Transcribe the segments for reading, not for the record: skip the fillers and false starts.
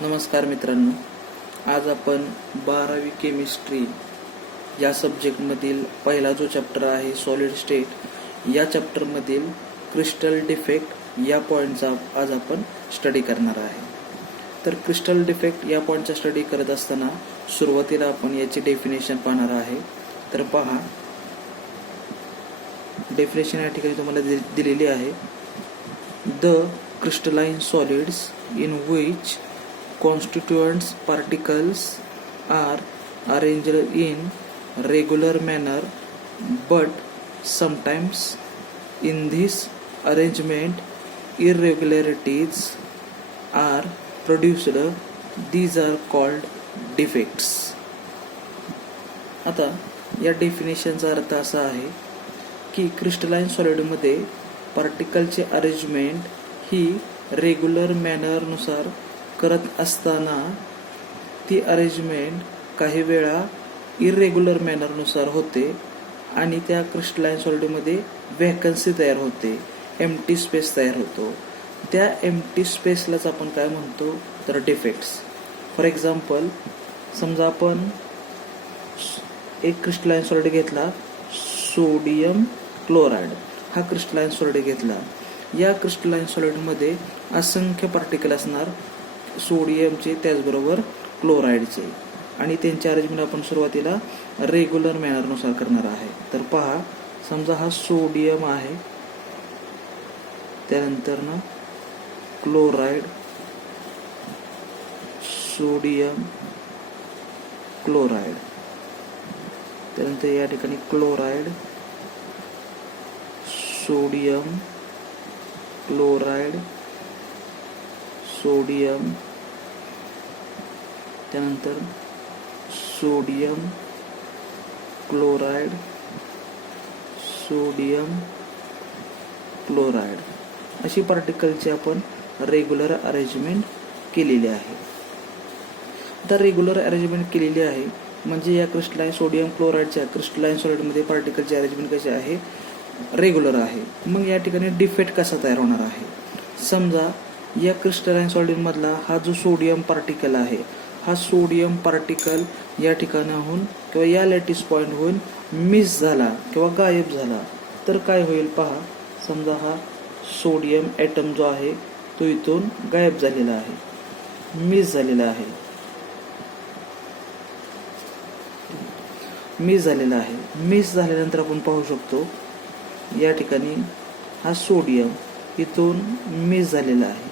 नमस्कार मित्रांनो, आज आपण 12वी केमिस्ट्री या सब्जेक्टमधील पहिला जो चॅप्टर आहे सॉलिड स्टेट या चॅप्टरमधील क्रिस्टल डिफेक्ट या पॉईंटचा आज आपण स्टडी करणार आहे. तर क्रिस्टल डिफेक्ट या पॉईंटचा स्टडी करत असताना सुरुवातीला आपण याची डेफिनेशन पाहणार आहे. तर पहा, डेफिनेशन या ठिकाणी तुम्हाला दिलेली आहे. The crystalline solids in which constituent particles are arranged in regular manner, but sometimes in this arrangement irregularities are produced. These are called defects. आता या डेफिनेशनचा अर्थ असा आहे की क्रिस्टलाइन सॉलिडमध्ये पार्टिकलचे अरेंजमेंट ही रेग्युलर मॅनरनुसार करत असताना ती अरेंजमेंट काही वेळा इरेग्युलर मॅनरनुसार होते आणि त्या क्रिस्टलाइन सॉलिडमध्ये वॅकन्सी तयार होते, एम्प्टी स्पेस तयार होतो. त्या एम्प्टी स्पेसलाच आपण काय म्हणतो तर डिफेक्ट्स. फॉर एक्झाम्पल, समजा आपण एक क्रिस्टलाइन सॉलिड घेतला, सोडियम क्लोराईड हा क्रिस्टलाइन सॉलिड घेतला. या क्रिस्टलाइन सॉलिडमध्ये असंख्य पार्टिकल असणार, सोडियमचे त्याचबरोबर क्लोराईडचे, आणि त्यांचे अरेंजमेंट आपण सुरुवातीला रेग्युलर मॅनरनुसार करणार आहे. तर पहा, समजा हा सोडियम आहे, त्यानंतर ना क्लोराईड, सोडियम क्लोराईड, त्यानंतर या ठिकाणी क्लोराईड, सोडियम क्लोराईड, सोडियम, त्यानंतर सोडियम क्लोराईड, सोडियम क्लोराईड अशी पार्टिकलची आपण रेग्युलर अरेंजमेंट केलेली आहे. आता रेग्युलर अरेंजमेंट केलेली आहे म्हणजे या क्रिस्टलाइन सोडियम क्लोराईडच्या क्रिस्टलाइन सॉलिडमध्ये पार्टिकलची अरेंजमेंट कशी आहे, रेग्युलर आहे. मग या ठिकाणी डिफेक्ट कसा तयार होणार आहे. समजा या क्रिस्टलाइन सॉलिड मधला हा जो सोडियम पार्टिकल आहे, हा सोडियम पार्टिकल या ठिकाणाहून किंवा या लॅटिस पॉइंटहून मिस झाला किंवा गायब झाला तर काय होईल पहा. समजा हा सोडियम ॲटम जो आहे तो इथून गायब झालेला आहे, मिस झालेला आहे, मिस झाल्यानंतर आपण पाहू शकतो या ठिकाणी हा सोडियम इथून मिस झालेला आहे.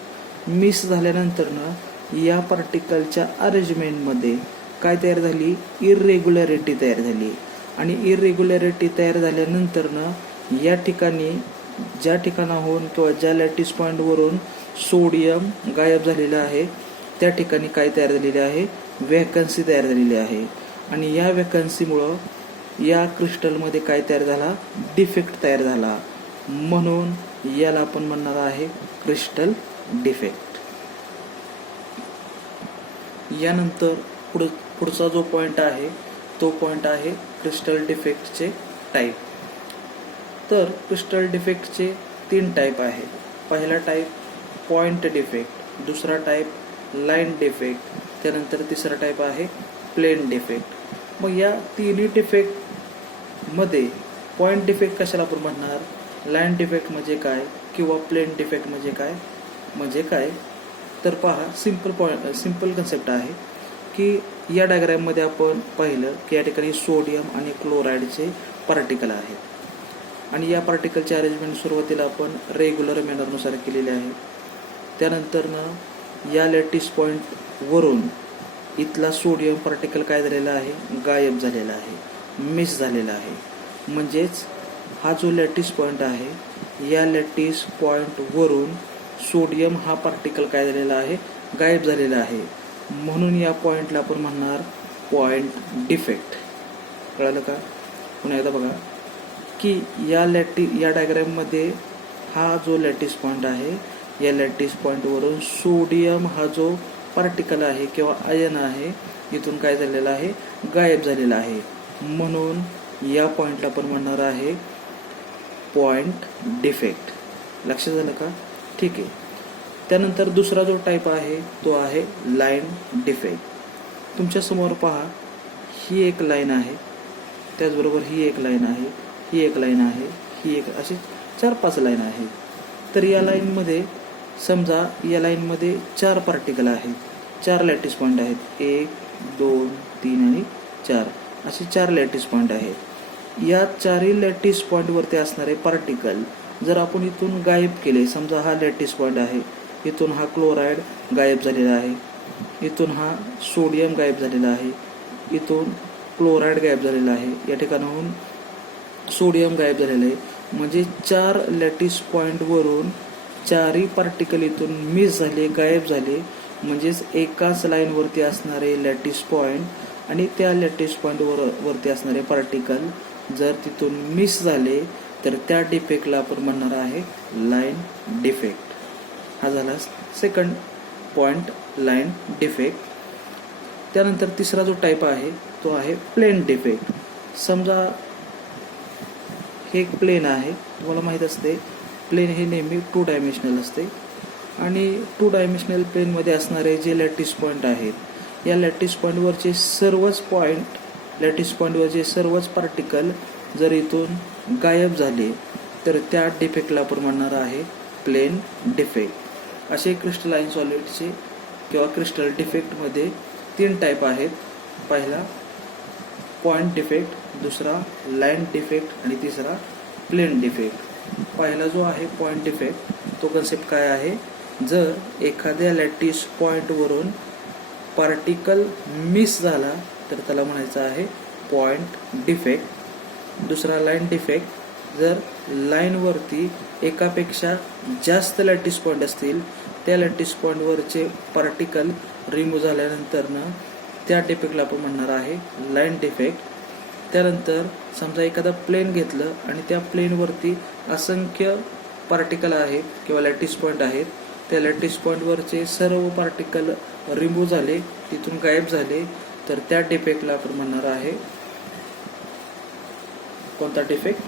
मिस झाल्यानंतर ना या पार्टिकलच्या अरेंजमेंटमध्ये काय तयार झाली, इरेग्युलॅरिटी तयार झाली. आणि इरेग्युलॅरिटी तयार झाल्यानंतर ना या ठिकाणी ज्या ठिकाणाहून किंवा ज्या लॅटिस पॉईंटवरून सोडियम गायब झालेला आहे त्या ठिकाणी काय तयार झालेले आहे, वॅकन्सी तयार झालेली आहे. आणि या वॅकन्सीमुळं या क्रिस्टलमध्ये काय तयार झाला, डिफेक्ट तयार झाला. म्हणून याला आपण म्हणणार आहे क्रिस्टल डिफेक्ट. यानंतर पुढचा जो पॉइंट आहे तो पॉइंट आहे क्रिस्टल डिफेक्टचे टाईप. तर क्रिस्टल डिफेक्टचे 3 टाईप आहे. पहिला टाईप पॉइंट डिफेक्ट, दुसरा टाईप लाईन डिफेक्ट, त्यानंतर तिसरा टाईप आहे प्लेन डिफेक्ट. मग या तिन्ही डिफेक्ट मध्ये पॉइंट डिफेक्ट कशाला आपण म्हणणार, लाईन डिफेक्ट म्हणजे काय किंवा प्लेन डिफेक्ट म्हणजे काय तर पहा, सिंपल कन्सेप्ट आहे की या डायग्राममध्ये आपण पाहिलं की या ठिकाणी सोडियम आणि क्लोराईडचे पार्टिकल आहेत आणि या पार्टिकलचे अरेंजमेंट सुरुवातीला आपण रेग्युलर मॅनरनुसार केलेले आहे. त्यानंतर ना या लॅटिस पॉईंटवरून इथला सोडियम पार्टिकल काय झालेला आहे, गायब झालेला आहे, मिस झालेला आहे. म्हणजेच हा जो लॅटिस पॉइंट आहे या लॅटिस पॉइंटवरून सोडियम हा पार्टिकल काय झालेला आहे, गायब झालेला आहे. म्हणून या पॉइंटला आपण म्हणणार पॉइंट डिफेक्ट. कळालं का. पुन्हा एकदा बघा की या डायग्राममध्ये हा जो लॅटिस पॉइंट आहे या लॅटिस पॉइंटवरून सोडियम हा जो पार्टिकल आहे किंवा आयन आहे इथून काय झालेला आहे, गायब झालेला आहे. म्हणून या पॉइंटला आपण म्हणणार आहे पॉइंट डिफेक्ट. लक्षात झालं का. ठीक आहे. त्यानंतर दुसरा जो टाईप आहे तो आहे लाईन डिफेक्ट. तुमच्यासमोर पहा, ही एक लाईन आहे, त्याचबरोबर ही एक लाईन आहे, ही एक लाईन आहे, ही एक, अशी 4-5 लाईन आहे. तर या लाईनमध्ये समजा या लाईनमध्ये 4 पार्टिकल आहेत, 4 लॅटिस पॉईंट आहेत, 1, 2, 3 आणि 4 असे 4 लॅटिस पॉईंट आहेत. या 4 लॅटिस पॉईंटवरती असणारे पार्टिकल जर आपण इथून गायब केले, समजा हा लॅटिस पॉईंट आहे, इथून हा क्लोराईड गायब झालेला आहे, इथून हा सोडियम गायब झालेला आहे, इथून क्लोराईड गायब झालेला आहे, या ठिकाणाहून सोडियम गायब झालेलं आहे. म्हणजे 4 लॅटिस पॉईंटवरून 4ही पार्टिकल इथून मिस झाले, गायब झाले. म्हणजेच एकाच लाईनवरती असणारे लॅटिस पॉईंट आणि त्या लॅटिस पॉईंटवरती असणारे पार्टिकल जर तिथून मिस झाले तर त्या डिफेक्टला आपण म्हणणार आहे लाईन डिफेक्ट. हा झाला सेकंड पॉईंट, लाईन डिफेक्ट. त्यानंतर तिसरा जो टाईप आहे तो आहे प्लेन डिफेक्ट. समजा हे एक प्लेन आहे, तुम्हाला माहीत असते प्लेन हे नेहमी 2 डायमेन्शनल असते आणि 2 डायमेन्शनल प्लेनमध्ये असणारे जे लॅटिस पॉईंट आहेत, या लॅटिस पॉईंटवरचे सर्वच लॅटिस पॉईंटवरचे सर्वच पार्टिकल जर इथून गायब झाले तर त्या डिफेक्टला आपण म्हणणार आहे प्लेन डिफेक्ट. असे क्रिस्टलाइन सॉलिडचे किंवा क्रिस्टल डिफेक्टमध्ये 3 टाईप आहेत. पहिला पॉईंट डिफेक्ट, दुसरा लाईन डिफेक्ट आणि तिसरा प्लेन डिफेक्ट. पहिला जो आहे पॉईंट डिफेक्ट, तो कन्सेप्ट काय आहे, जर एखाद्या लॅटिस पॉईंटवरून पार्टिकल मिस झाला तर त्याला म्हणायचं आहे पॉईंट डिफेक्ट. दुसरा लाईन डिफेक्ट, जर लाईनवरती एकापेक्षा जास्त लॅटिस पॉईंट असतील, त्या लॅटिस पॉईंटवरचे पार्टिकल रिमूव्ह झाल्यानंतरनं त्या डिफेक्टला आपण म्हणणार आहे लाईन डिफेक्ट. त्यानंतर समजा एखादा प्लेन घेतलं आणि त्या प्लेनवरती असंख्य पार्टिकल आहेत किंवा लॅटिस पॉईंट आहेत, त्या लॅटिस पॉईंटवरचे सर्व पार्टिकल रिमूव्ह झाले, तिथून गायब झाले, तर त्या डिफेक्टला आपण म्हणणार आहे कोणता डिफेक्ट,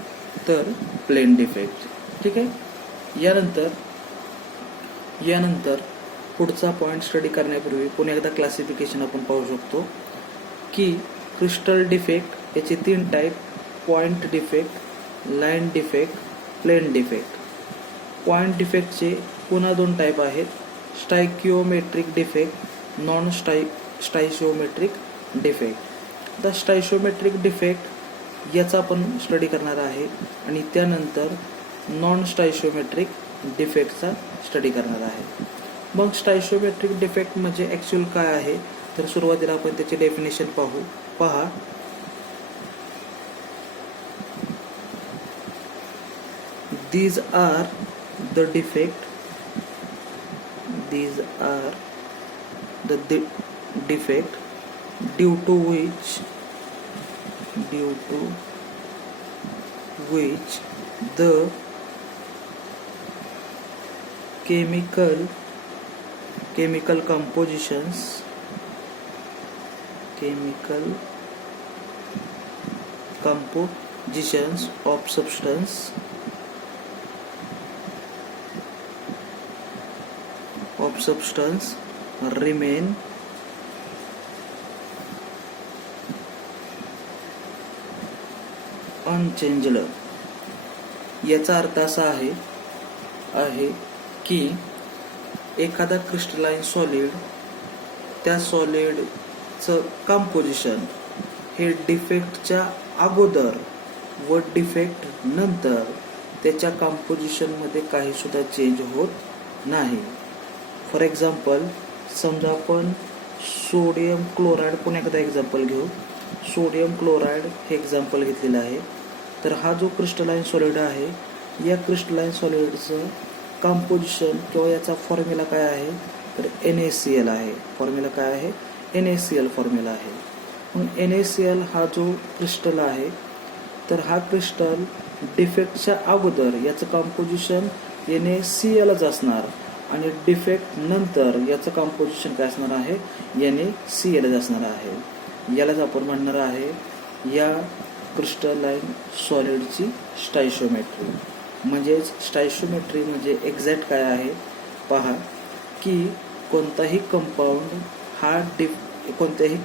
तर प्लेन डिफेक्ट. ठीक आहे. यानंतर पुढचा पॉईंट स्टडी करण्यापूर्वी पुन्हा एकदा क्लासिफिकेशन आपण पाहू शकतो की क्रिस्टल डिफेक्ट याचे 3 type, point defect, line defect, plane defect. Point डिफेक्टचे पुन्हा 2 टाईप आहेत, stoichiometric defect, non stoichiometric defect. The stoichiometric defect याचा आपण स्टडी करणार आहे आणि त्यानंतर नॉन स्टायशिओमेट्रिक डिफेक्टचा स्टडी करणार आहे. मग स्टायशिओमेट्रिक डिफेक्ट म्हणजे ॲक्च्युअल काय आहे, तर सुरुवातीला आपण त्याचे डेफिनेशन पहा. These are the defect due to which the chemical compositions of substance remain unchanged. याचा अर्थ असा आहे की एखादा क्रिस्टलाइन सॉलिड, त्या सॉलिडचं कंपोजिशन हे डिफेक्टच्या अगोदर व डिफेक्ट नंतर त्याच्या कंपोजिशनमध्ये काही सुद्धा चेंज होत नाही. फॉर एक्झाम्पल, समजा आपण सोडियम क्लोराईड, पुन्हा एकदा एक्झाम्पल घेऊ. सोडियम क्लोराईड हे एक्झाम्पल घेतलेलं आहे. तर हा जो क्रिस्टलाइन सॉलिड आहे, या क्रिस्टलाइन सॉलिडचं कंपोजिशन किंवा याचा फॉर्म्युला काय आहे, तर NaCl आहे. फॉर्म्युला काय आहे, NaCl फॉर्म्युला आहे. मग NaCl हा जो क्रिस्टल आहे, तर हा क्रिस्टल डिफेक्टच्या अगोदर याचं कंपोजिशन NaClच असणार आणि डिफेक्ट नंतर याचं कंपोजिशन काय असणार आहे, NaClच असणार आहे. यालाच आपण म्हणणार आहे या क्रिस्टलाइन सॉलिडची स्टायशिओमेट्री. म्हणजेच स्टायशिओमेट्री म्हणजे एक्झॅक्ट काय आहे पहा. की कोणताही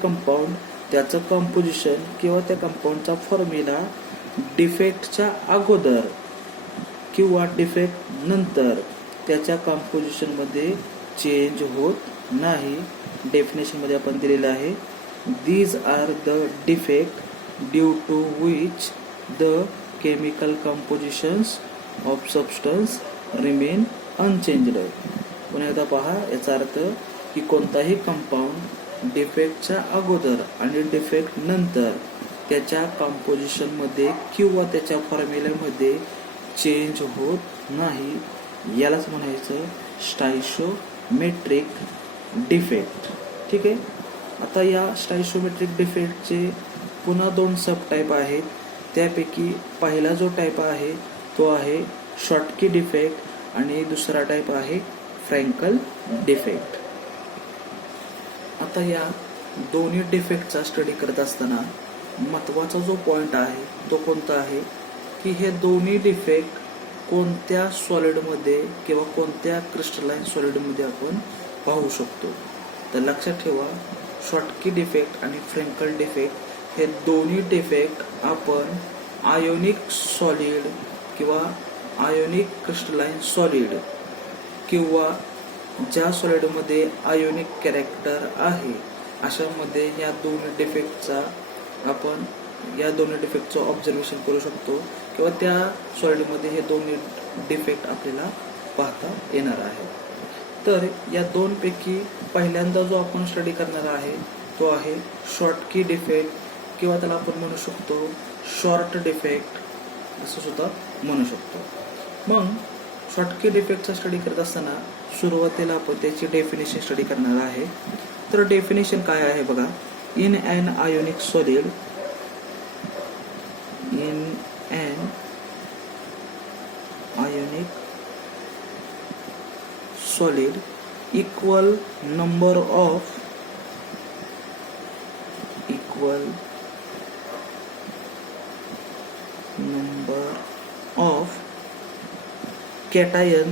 कंपाऊंड त्याचं कंपोजिशन किंवा त्या कंपाऊंडचा फॉर्म्युला डिफेक्टच्या अगोदर किंवा डिफेक्ट नंतर त्याच्या कंपोजिशनमध्ये चेंज होत नाही. डेफिनेशनमध्ये आपण दिलेलं आहे, these are the defect due to which the chemical compositions of substance remain unchanged. पुन्हा एकदा पहा, याचा अर्थ की कोणताही कंपाऊंड डिफेक्टच्या अगोदर आणि डिफेक्ट नंतर त्याच्या कंपोजिशनमध्ये किंवा त्याच्या फॉर्म्युल्यामध्ये चेंज होत नाही. यालाच म्हणायचं स्टायशोमेट्रिक डिफेक्ट. ठीक आहे. आता या स्टायशोमेट्रिक डिफेक्टचे पुन्हा 2 सब टाईप आहेत. त्यापैकी पहिला जो टाईप आहे तो आहे शॉटकी डिफेक्ट आणि दुसरा टाईप आहे फ्रँकल डिफेक्ट. आता या दोन्ही डिफेक्टचा स्टडी करत असताना महत्त्वाचा जो पॉइंट आहे तो कोणता आहे की हे दोन्ही डिफेक्ट कोणत्या सॉलिडमध्ये किंवा कोणत्या क्रिस्टलाइन सॉलिडमध्ये आपण पाहू शकतो. तर लक्षात ठेवा, शॉटकी डिफेक्ट आणि फ्रँकल डिफेक्ट हे दोन्ही डिफेक्ट आपण आयोनिक सॉलिड किंवा आयोनिक क्रिस्टलाइन सॉलिड किंवा ज्या सॉलिडमध्ये आयोनिक कॅरेक्टर आहे अशामध्ये या दोन्ही डिफेक्टचं ऑब्झर्वेशन करू शकतो किंवा त्या सॉलिडमध्ये हे दोन्ही डिफेक्ट आपल्याला पाहता येणार आहे. तर या दोनपैकी पहिल्यांदा जो आपण स्टडी करणार आहे तो आहे शॉटकी डिफेक्ट किंवा त्याला आपण म्हणू शकतो शॉर्ट डिफेक्ट असं सुद्धा म्हणू शकतो. मग शॉटकी डिफेक्टचा स्टडी करत असताना सुरुवातीला आपण त्याची डेफिनेशन स्टडी करणार आहे. तर डेफिनेशन काय आहे बघा, in an ionic solid equal number of cation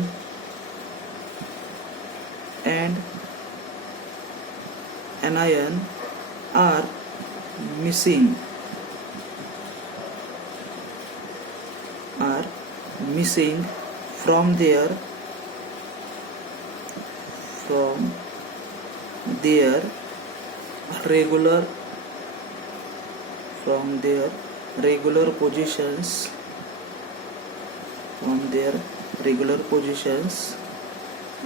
and anion are missing from their regular positions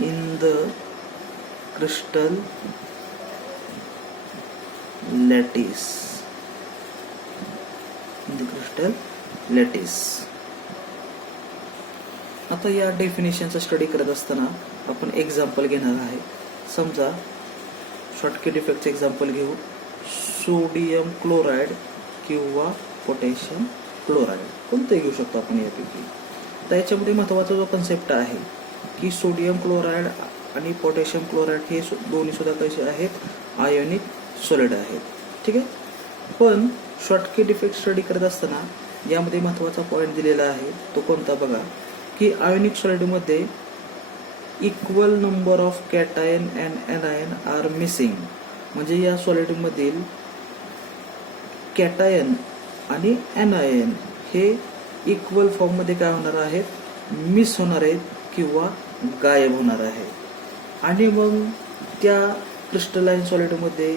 in the crystal lattice. आता या डेफिनेशनचा स्टडी करत असताना आपण एक्झाम्पल घेणार आहे. समजा शॉटकी डिफेक्टचे एक्झाम्पल घेऊ, सोडियम क्लोराईड किंवा पोटॅशियम क्लोराईड कोणतंही घेऊ शकतो आपण यापैकी. तर याच्यामध्ये महत्त्वाचा जो कन्सेप्ट आहे की सोडियम क्लोराईड आणि पोटॅशियम क्लोराईड हे दोन्ही सुद्धा कसे आहेत, आयोनिक सॉलिड आहेत. ठीक आहे. पण शॉटकी डिफेक्ट स्टडी करत असताना यामध्ये महत्त्वाचा पॉईंट दिलेला आहे तो कोणता बघा, की आयोनिक सॉलिडमध्ये equal number of cation and anion are missing. म्हणजे या सॉलिडमधील कॅटायन आणि एनायन हे इक्वल फॉर्ममध्ये काय होणार आहेत, मिस होणार आहेत किंवा गायब होणार आहे. आणि मग त्या क्रिस्टलाइन सॉलिडमध्ये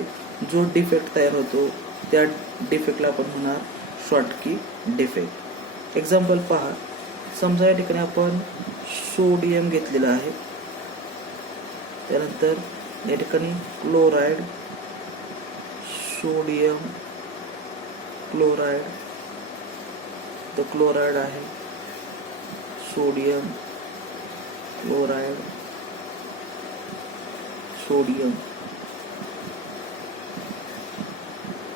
जो डिफेक्ट तयार होतो त्या डिफेक्टला आपण म्हणणार शॉटकी डिफेक्ट. एक्झाम्पल पहा, समजा या ठिकाणी आपण सोडियम घेतलेला आहे, त्यानंतर या ठिकाणी क्लोराईड, सोडियम क्लोराईड, तो क्लोराईड आहे, सोडियम क्लोराईड, सोडियम,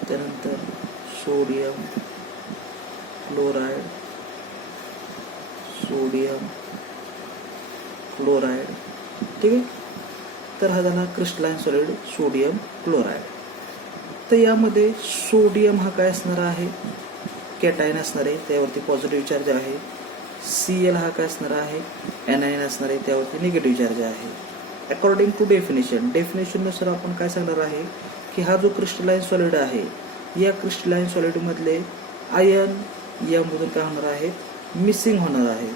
त्यानंतर सोडियम क्लोराईड, सोडियम क्लोराईड. ठीक आहे. तर हा झाला क्रिस्टलाइन सॉलिड सोडियम क्लोराईड. तर यामध्ये सोडियम हा काय असणार आहे, कॅटायन असणार आहे, त्यावरती पॉझिटिव्ह चार्ज आहे. Cl हा काय असणार आहे, एनायन असणार आहे, त्यावरती निगेटिव्ह चार्ज आहे. अकॉर्डिंग टू डेफिनेशननुसार आपण काय सांगणार आहे की हा जो क्रिस्टलाइन सॉलिड आहे, या क्रिस्टलाइन सॉलिडमधले आयन यामधून काय होणार आहे, मिसिंग होणार आहे.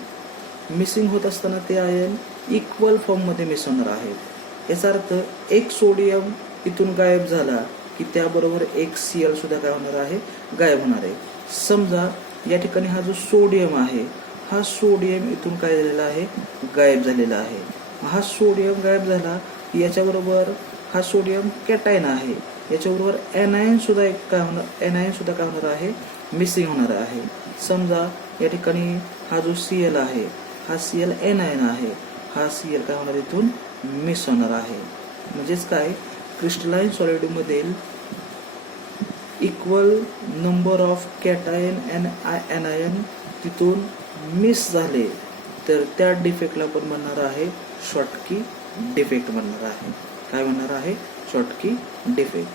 मिसिंग होत असताना ते आयन इक्वल फॉर्ममध्ये मिस होणार आहेत. याचा अर्थ एक सोडियम इथून गायब झाला की त्याबरोबर एक Cl सुद्धा काय होणार आहे, गायब होणार आहे. समजा या ठिकाणी हा जो सोडियम आहे, हा सोडियम इथून काय झालेला आहे, गायब झालेला आहे. हा सोडियम गायब झाला की याच्याबरोबर हा सोडियम कॅटायन आहे, याच्याबरोबर एनायन सुद्धा काय होणार आहे, मिसिंग होणार आहे. समजा या ठिकाणी हा जो Cl आहे, हा Cl एनायन आहे, हा Cl काय होणार इथून मिस होणार आहे. म्हणजेच काय, क्रिस्टलाइन सॉलिडमधील equal number of cation and anion तिथून मिस झाले तर त्या डिफेक्टला पण म्हणणार आहे शॉर्टकी डिफेक्ट म्हणणार आहे. काय म्हणणार आहे, शॉर्टकी डिफेक्ट.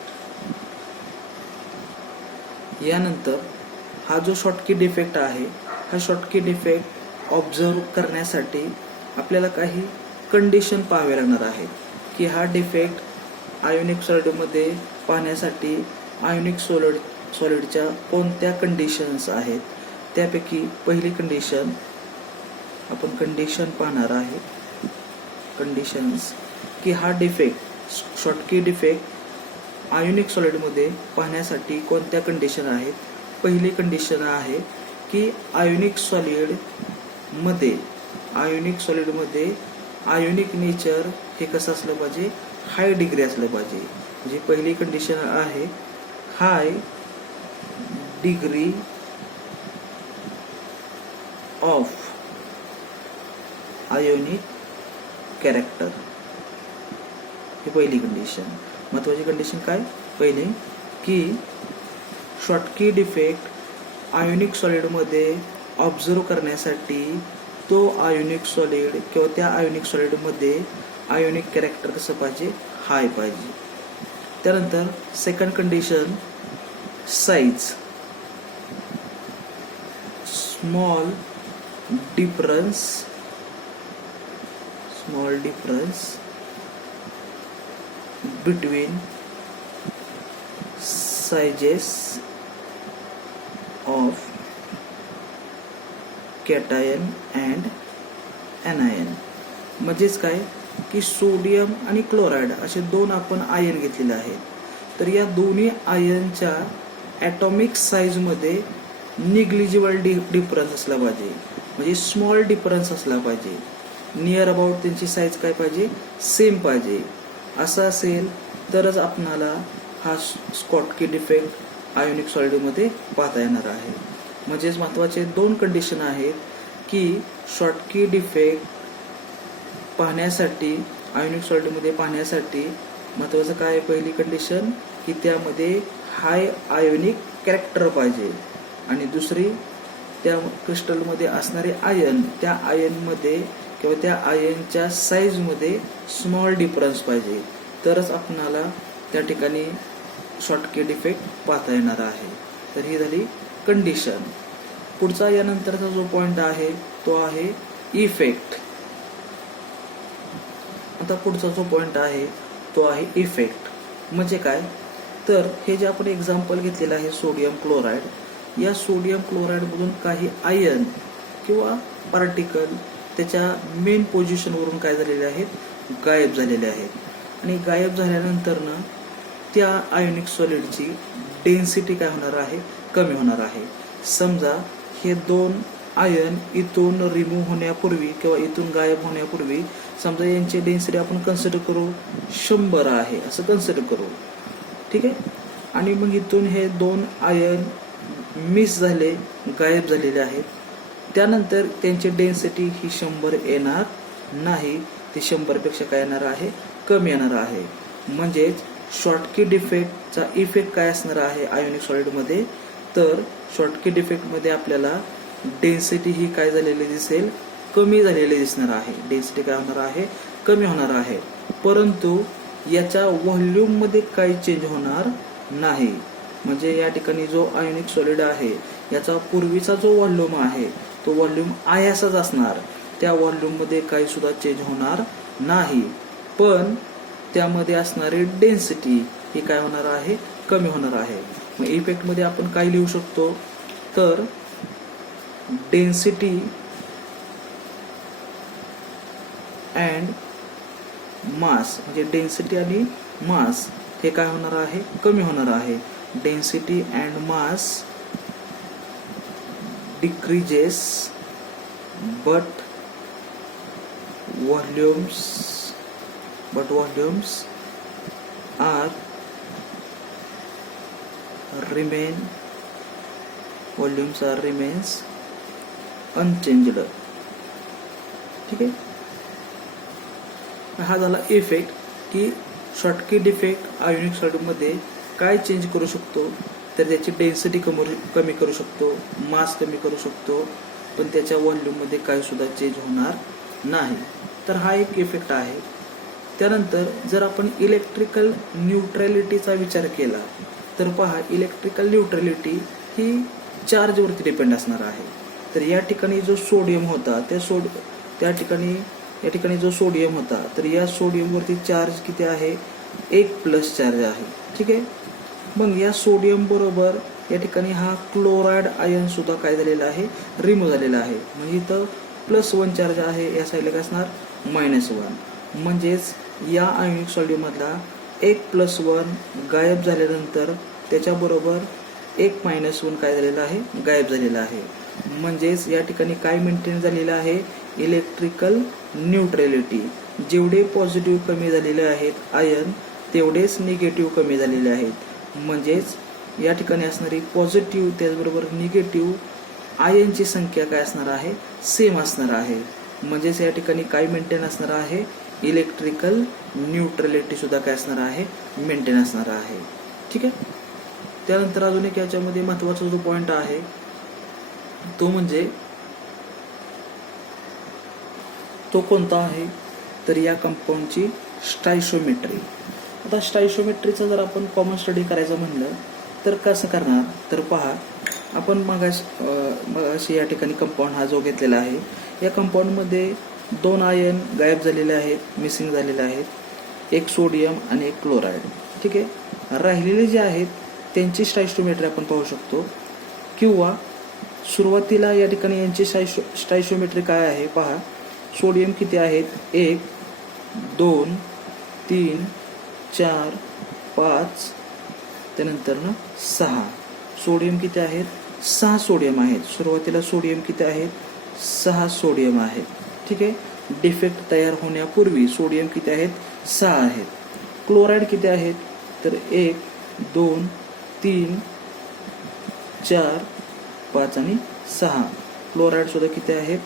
यानंतर हा जो शॉर्टकी डिफेक्ट आहे, हा शॉर्टकी डिफेक्ट ऑब्झर्व करण्यासाठी आपल्याला काही कंडिशन पाहावे लागणार आहेत की हा डिफेक्ट आयोनिक सॉलिडमध्ये पाहण्यासाठी आयोनिक सॉलिडच्या कोणत्या कंडिशन्स आहेत. त्यापैकी पहिली कंडिशन आपण कंडिशन पाहणार आहे. कंडिशन्स की हा डिफेक्ट शॉर्टकी डिफेक्ट आयोनिक सॉलिडमध्ये पाहण्यासाठी कोणत्या कंडिशन आहेत. पहिली कंडिशन आहे की आयोनिक सॉलिडमध्ये आयोनिक नेचर हे कसं असलं पाहिजे, हाय डिग्री असलं पाहिजे. म्हणजे पहिली कंडिशन आहे हाय डिग्री ऑफ आयोनिक कॅरेक्टर. ही पहिली कंडिशन. महत्वाची कंडिशन काय, पहिले की शॉर्टकी डिफेक्ट आयोनिक सॉलिडमध्ये ऑब्झर्व करण्यासाठी तो आयोनिक सॉलिड किंवा त्या आयोनिक सॉलिडमध्ये आयोनिक कॅरेक्टर कसं पाहिजे, हाय पाहिजे. त्यानंतर second condition size. Small difference between sizes of cation and anion. म्हणजेच काय की सोडियम आणि क्लोराईड असे दोन आपण आयन घेतलेले आहेत. तर या दोन्ही आयनच्या ॲटॉमिक साईजमध्ये निग्लिजिबल डिफरन्स असला पाहिजे. म्हणजे स्मॉल डिफरन्स असला पाहिजे. नियर अबाउट त्यांची साईज काय पाहिजे, सेम पाहिजे. असं असेल तरच आपणाला हा शॉर्टकी डिफेक्ट आयोनिक सॉलिडमध्ये पाहता येणार आहे. म्हणजेच महत्त्वाचे दोन कंडिशन आहेत की शॉर्टकी डिफेक्ट पाहण्यासाठी आयोनिक सॉलिडमध्ये पाहण्यासाठी महत्त्वाचं काय, पहिली कंडिशन की त्यामध्ये हाय आयोनिक कॅरेक्टर पाहिजे, आणि दुसरी त्या क्रिस्टलमध्ये असणारे आयन, त्या आयनमध्ये किंवा त्या आयनच्या साईजमध्ये स्मॉल डिफरन्स पाहिजे. तरच आपणाला त्या ठिकाणी शॉर्टकी डिफेक्ट पाहता येणार आहे. तर ही झाली कंडिशन. पुढचा यानंतरचा जो पॉइंट आहे तो आहे इफेक्ट. आता पुढचा जो पॉइंट आहे तो आहे इफेक्ट. म्हणजे काय, तर हे जे आपण एक्झाम्पल घेतलेलं आहे सोडियम क्लोराईड, या सोडियम क्लोराईडमधून काही आयन किंवा पार्टिकल त्याच्या मेन पोझिशनवरून काय झालेले आहेत, गायब झालेले आहेत. आणि गायब झाल्यानंतर त्या आयोनिक सॉलिडची डेन्सिटी काय होणार आहे, कमी होणार आहे. समजा हे दोन आयन इथून रिमूव्ह होण्यापूर्वी किंवा इथून गायब होण्यापूर्वी समजा यांची डेन्सिटी आपण कन्सिडर करू 100 आहे असं कन्सिडर करू, ठीक आहे. आणि मग इथून हे दोन आयन मिस झाले, गायब झालेले आहेत. त्यानंतर त्यांची डेन्सिटी ही 100 येणार नाही, ती 100 पेक्षा काय येणार आहे, कमी येणार आहे. म्हणजेच शॉर्टकी डिफेक्टचा इफेक्ट काय असणार आहे आयोनिक सॉलिडमध्ये, तर शॉर्टकी डिफेक्टमध्ये आपल्याला डेन्सिटी ही काय झालेली दिसेल, कमी झालेली दिसणार आहे. डेन्सिटी काय होणार आहे, कमी होणार आहे. परंतु याच्या व्हॉल्यूममध्ये काही चेंज होणार नाही. म्हणजे या ठिकाणी जो आयोनिक सॉलिड आहे याचा पूर्वीचा जो व्हॉल्यूम आहे तो व्हॉल्यूम आयासच असणार, त्या व्हॉल्यूममध्ये काही सुद्धा चेंज होणार नाही. पण त्यामध्ये असणारी डेन्सिटी ही काय होणार आहे, कमी होणार आहे. मग इफेक्टमध्ये आपण काय लिहू शकतो, तर डेन्सिटी अँड मास, म्हणजे डेन्सिटी आणि मास हे काय होणार आहे, कमी होणार आहे. Density and mass decreases but volumes are remains unchanged. ठीक आहे. हा झाला इफेक्ट, की शॉर्टकी डिफेक्ट आयोनिक सॉल्यूटमध्ये काय चेंज करू शकतो, तर त्याची डेन्सिटी कमी करू शकतो, मास कमी करू शकतो, पण त्याच्या व्हॉल्यूममध्ये काही सुद्धा चेंज होणार नाही. तर हा एक इफेक्ट आहे. त्यानंतर जर आपण इलेक्ट्रिकल न्यूट्रॅलिटीचा विचार केला तर पहा, इलेक्ट्रिकल न्यूट्रॅलिटी ही चार्जवरती डिपेंड असणार आहे. तर या ठिकाणी जो सोडियम होता या ठिकाणी जो सोडियम होता, तर या सोडियमवरती चार्ज किती आहे, 1+ चार्ज आहे. ठीक आहे. मग या सोडियम बरोबर या ठिकाणी हा क्लोराईड आयन सुद्धा काय झालेला आहे, रिमूव्ह झालेला आहे. म्हणजे इथं +1 चार्ज आहे, या साईडला काय असणार, -1. म्हणजेच या आयोनिक सॉल्यूटमधला 1+1 गायब झाल्यानंतर त्याच्याबरोबर 1 - काय झालेला आहे, गायब झालेला आहे. म्हणजेच या ठिकाणी काय मेंटेन झालेलं आहे, इलेक्ट्रिकल न्यूट्रॅलिटी. जेवढे पॉझिटिव्ह कमी झालेले आहेत आयन, तेवढेच निगेटिव्ह कमी झालेले आहेत. म्हणजेच या ठिकाणी असणारी पॉझिटिव्ह त्याचबरोबर निगेटिव्ह आयनची संख्या काय असणार आहे, सेम असणार आहे. म्हणजेच या ठिकाणी काय मेंटेन असणार आहे, इलेक्ट्रिकल न्यूट्रॅलिटी सुद्धा काय असणार आहे, मेंटेन असणार आहे. ठीक आहे. त्यानंतर अजून एक याच्यामध्ये महत्त्वाचा जो पॉइंट आहे तो म्हणजे तो कोणता आहे, तर या कंपाऊंडची स्टायशोमेट्री. आता स्टायशोमेट्रीचा जर आपण कॉमन स्टडी करायचं म्हणलं तर कसं करणार, तर पहा, आपण मगाशी या ठिकाणी कंपाऊंड हा जो घेतलेला आहे, या कंपाऊंडमध्ये 2 आयन गायब झालेले आहेत, मिसिंग झालेले आहेत, एक सोडियम आणि एक क्लोराईड. ठीक आहे. राहिलेले जे आहेत त्यांची स्टायशोमेट्री आपण पाहू शकतो, किंवा सुरुवातीला या ठिकाणी यांची स्टायशोमेट्री काय आहे पहा. सोडियम किती आहेत, 1 2 3 4 5, त्यानंतर 6. सोडियम किती आहेत, 6 सोडियम आहेत. सुरुवातीला सोडियम किती आहेत, 6 सोडियम आहेत. ठीक आहे. डिफेक्ट तयार होण्यापूर्वी सोडियम किती आहेत, 6 आहेत. क्लोराईड किती आहेत, तर 1 2 3 4 5 आणि 6. क्लोराईड सुद्धा किती आहेत,